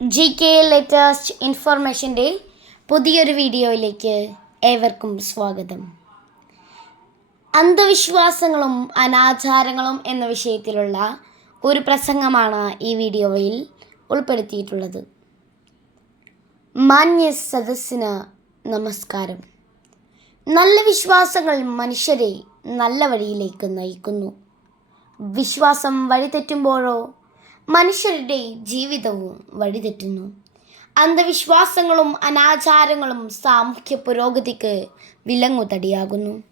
G K latest ഇൻഫർമേഷന്റെ പുതിയൊരു വീഡിയോയിലേക്ക് ഏവർക്കും സ്വാഗതം. അന്ധവിശ്വാസങ്ങളും അനാചാരങ്ങളും എന്ന വിഷയത്തിലുള്ള ഒരു പ്രസംഗമാണ് ഈ വീഡിയോയിൽ ഉൾപ്പെടുത്തിയിട്ടുള്ളത്. മാന്യ സദസ്സിന് നമസ്കാരം. നല്ല വിശ്വാസങ്ങൾ മനുഷ്യരെ നല്ല വഴിയിലേക്ക് നയിക്കുന്നു. വിശ്വാസം വഴിതെറ്റുമ്പോഴോ മനുഷ്യരുടെ ജീവിതവും വഴിതെറ്റുന്നു. അന്ധവിശ്വാസങ്ങളും അനാചാരങ്ങളും സാമൂഹ്യ പുരോഗതിക്ക് വിലങ്ങുതടിയാകുന്നു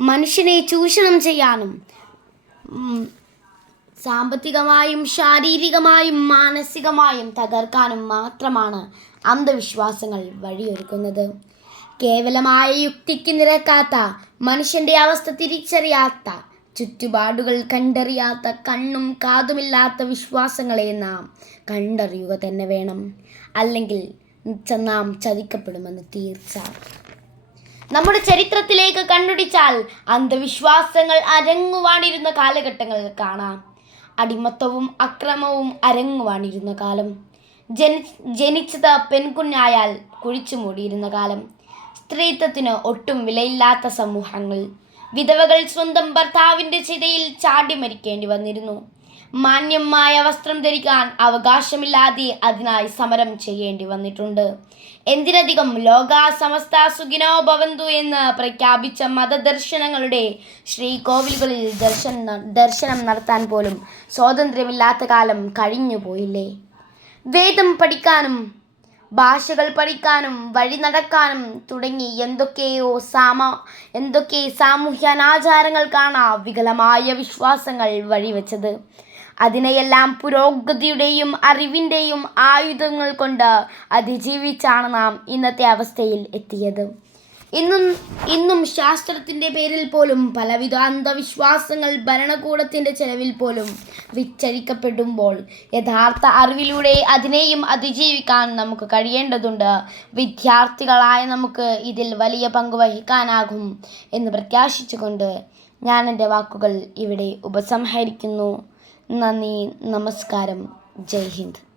മനുഷ്യനെ ചൂഷണം ചെയ്യാനും സാമ്പത്തികമായും ശാരീരികമായും മാനസികമായും തകർക്കാനും മാത്രമാണ് അന്ധവിശ്വാസങ്ങൾ വഴിയൊരുക്കുന്നത്. കേവലമായ യുക്തിക്ക് നിരക്കാത്ത മനുഷ്യന്റെ അവസ്ഥ തിരിച്ചറിയാത്ത ചുറ്റുപാടുകൾ കണ്ടറിയാത്ത കണ്ണും കാതുമില്ലാത്ത വിശ്വാസങ്ങളെ നാം കണ്ടറിയുക തന്നെ വേണം. അല്ലെങ്കിൽ നാം ചതിക്കപ്പെടുമെന്ന് തീർച്ച നമ്മുടെ ചരിത്രത്തിലേക്ക് കണ്ടുപിടിച്ചാൽ അന്ധവിശ്വാസങ്ങൾ അരങ്ങുവാണിരുന്ന കാലഘട്ടങ്ങൾ കാണാം. അടിമത്തവും അക്രമവും അരങ്ങുവാണിരുന്ന കാലം. ജനി ജനിച്ചത് പെൺകുഞ്ഞായാൽ കുഴിച്ചു മൂടിയിരുന്ന കാലം. സ്ത്രീത്വത്തിന് ഒട്ടും വിലയില്ലാത്ത സമൂഹങ്ങൾ. വിധവകൾ സ്വന്തം ഭർത്താവിന്റെ ചിതയിൽ ചാടി മരിക്കേണ്ടി വന്നിരുന്നു. മാന്യമായ വസ്ത്രം ധരിക്കാൻ അവകാശമില്ലാതെ അതിനായി സമരം ചെയ്യേണ്ടി വന്നിട്ടുണ്ട്. എന്തിനധികം ലോക സമസ്ത സുഖിനോ ഭവന്തു എന്ന് പ്രഖ്യാപിച്ച മതദർശനങ്ങളുടെ ശ്രീകോവിലുകളിൽ ദർശനം ദർശനം നടത്താൻ പോലും സ്വാതന്ത്ര്യമില്ലാത്ത കാലം കഴിഞ്ഞു പോയില്ലേ വേദം പഠിക്കാനും ഭാഷകൾ പഠിക്കാനും വഴി നടക്കാനും തുടങ്ങി എന്തൊക്കെയോ സാമ എന്തൊക്കെ സാമൂഹ്യ അനാചാരങ്ങൾക്കാണ് വികലമായ വിശ്വാസങ്ങൾ വഴിവെച്ചത്. അതിനെയെല്ലാം പുരോഗതിയുടെയും അറിവിന്റെയും ആയുധങ്ങൾ കൊണ്ട് അതിജീവിച്ചാണ് നാം ഇന്നത്തെ അവസ്ഥയിൽ എത്തിയത്. ഇന്നും ഇന്നും ശാസ്ത്രത്തിന്റെ പേരിൽ പോലും പലവിധ അന്ധവിശ്വാസങ്ങൾ ഭരണകൂടത്തിന്റെ ചെലവിൽ പോലും വിച്ചരിക്കപ്പെടുമ്പോൾ യഥാർത്ഥ അറിവിലൂടെ അതിനെയും അതിജീവിക്കാൻ നമുക്ക് കഴിയേണ്ടതുണ്ട്. വിദ്യാർത്ഥികളായ നമുക്ക് ഇതിൽ വലിയ പങ്ക് വഹിക്കാനാകും എന്ന് പ്രത്യാശിച്ചുകൊണ്ട് ഞാൻ എന്റെ വാക്കുകൾ ഇവിടെ ഉപസംഹരിക്കുന്നു. നന്ദി നമസ്കാരം. ജയ് ഹിന്ദ്.